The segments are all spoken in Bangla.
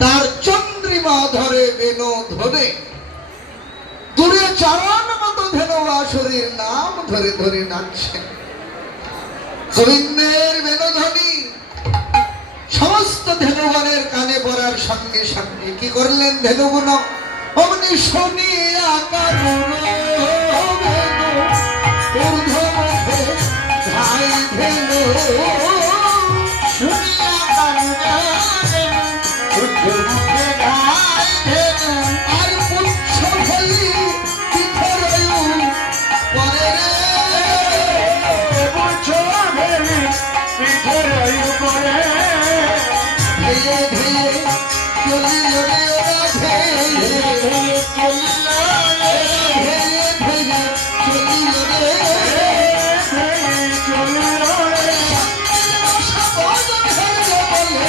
তার চন্দ্রিমা ধরে বেনো ধরে দূরে চারণ মতো ধেনু বাঁশরীর নাম ধরে ধরে নাচছেন। গোবিন্দের বেনুধ্বনি সমস্ত ধেনুগণের কানে পড়ার সঙ্গে সঙ্গে কি করলেন ধেনুগুণ অমনি শুনিয়া কারণ ভাই ধেনু শুনিয়া কারণ আর পুচ্ছ ভলি পিঠরয়ু পরে পুচ্ছ ভলি পিঠরয়ু পরে ধেয়ে ধেয়ে চলিল রে ওরা ধেয়ে ধেয়ে চলিল রে ধেয়ে ধেয়ে চলিল রে ধেয়ে চলিল রে সবদ ধরে বলে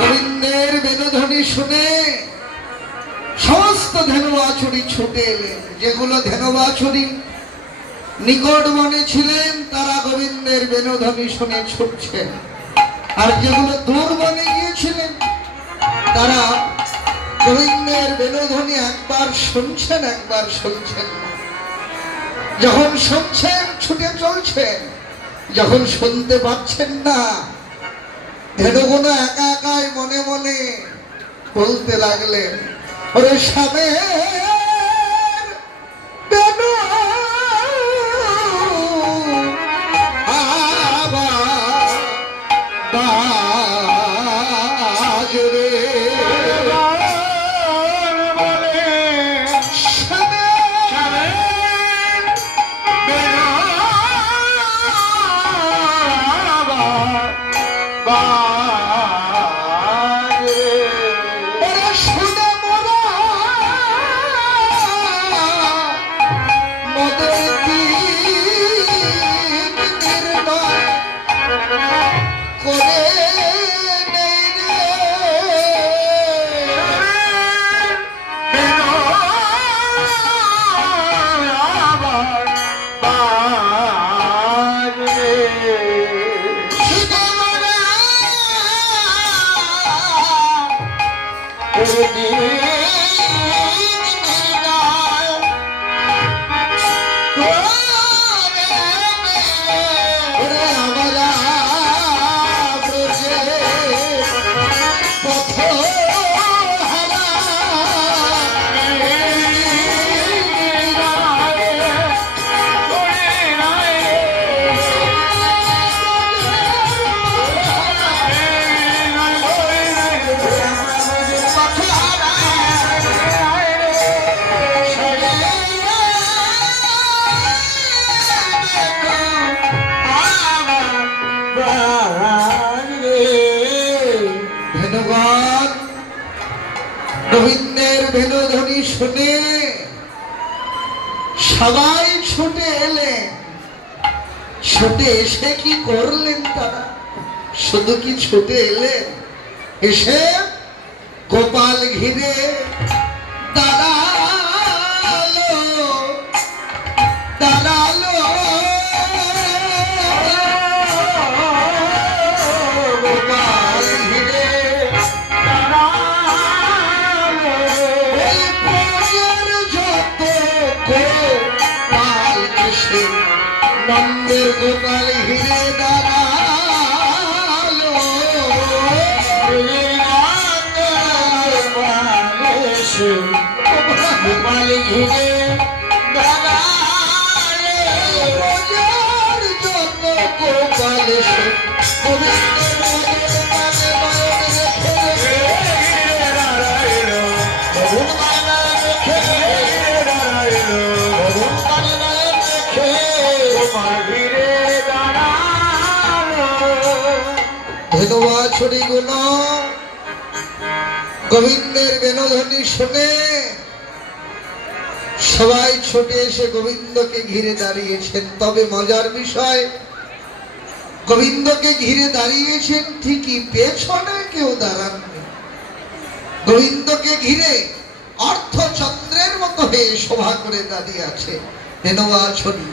গোবিন্দের বেনুধ্বনি শুনে সমস্ত ধেনু বাছুরি ছুটে এলেন। যেগুলো ধেনু বাছুরি নিকট বনে ছিলেন তারা গোবিন্দের বেনুধ্বনি শুনে ছুটছেন, আর যেগুলো দূর বনে গিয়েছিলেন তারা গোবিন্দের বেনুধ্বনি একবার শুনছেন একবার শুনছেন না। যখন শুনছেন ছুটে চলছেন, যখন শুনতে পাচ্ছেন না ধেনুগুণ একা একাই মনে মনে বলতে লাগলেন, ওরে স্বামী বেনু বাজরে গোবিন্দের বেনুধ্বনি শুনে সবাই ছুটে এলেন। ছুটে এসে কি করলেন তারা? শুধু কি ছুটে এলেন, এসে গোপাল ঘিরে দাঁড়ালো দাঁড়ালো গোপাল ঘিরে নন্দের গোপাল ঘিরে দাঁড়ালো গোপাল ঘিরে দাঁড়ালো যত গোপাল ধেনু বাছুরি গুণ গোবিন্দের বেনুধ্বনি শুনে সবাই ছুটে এসে গোবিন্দকে ঘিরে দাঁড়িয়েছেন। তবে মজার বিষয়, গোবিন্দকে ঘিরে দাঁড়িয়েছেন ঠিকই, পেছনে কেউ দাঁড়াননি। গোবিন্দকে ঘিরে অর্ধচন্দ্রের মতো হয়ে শোভা করে দাঁড়িয়ে আছে ধেনুয়া ছড়ি।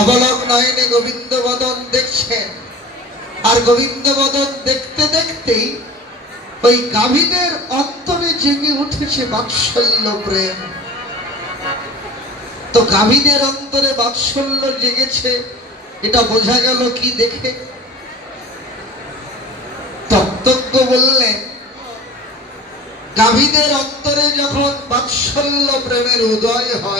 অবলক নয়নে গোবিন্দ বদন দেখছেন, আর গোবিন্দ বদন দেখতে দেখতেই ওই গাভীদের অন্তরে জেগে উঠেছে বাৎসল্য প্রেম। তো গাভীদের অন্তরে বাৎসল্য জেগেছে, এটা বোঝা গেল কি দেখে? তত্ত্বজ্ঞ বললেন, গাভীদের অন্তরে যখন বাৎসল্য প্রেমের উদয় হয়